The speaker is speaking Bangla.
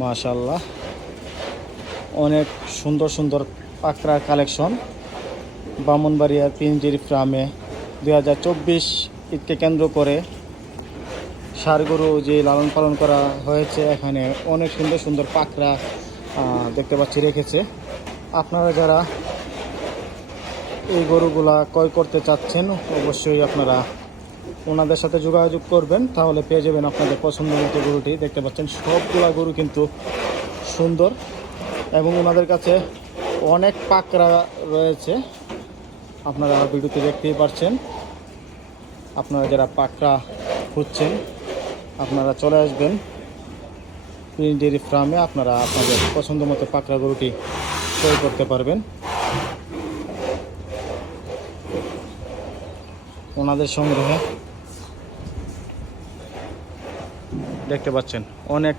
মাশাআল্লাহ, অনেক সুন্দর সুন্দর পাকড়া কালেকশন ব্রাহ্মণবাড়িয়ার পিঞ্জির ফার্মে 2024 ঈদকে কেন্দ্র করে ষাঁড় গরু যে লালন পালন করা হয়েছে। এখানে অনেক সুন্দর সুন্দর পাকড়া দেখতে পাচ্ছি রেখেছে। আপনারা যারা এই গরুগুলা ক্রয় করতে চাচ্ছেন অবশ্যই আপনারা ওনাদের সাথে যোগাযোগ করবেন, তাহলে পেয়ে যাবেন আপনাদের পছন্দ মতো গরুটি। দেখতে পাচ্ছেন সবগুলা গরু কিন্তু সুন্দর এবং ওনাদের কাছে অনেক পাকড়া রয়েছে, আপনারা ভিডিওতে দেখতেই পাচ্ছেন। আপনারা যারা পাকড়া খুঁজছেন আপনারা চলে আসবেন প্রিন্স ডেইরি ফার্মে, আপনারা আপনাদের পছন্দ মতো পাকড়া গরুটি ক্রয় করতে পারবেন। ওনাদের সংগ্রহে দেখতে পাচ্ছেন অনেক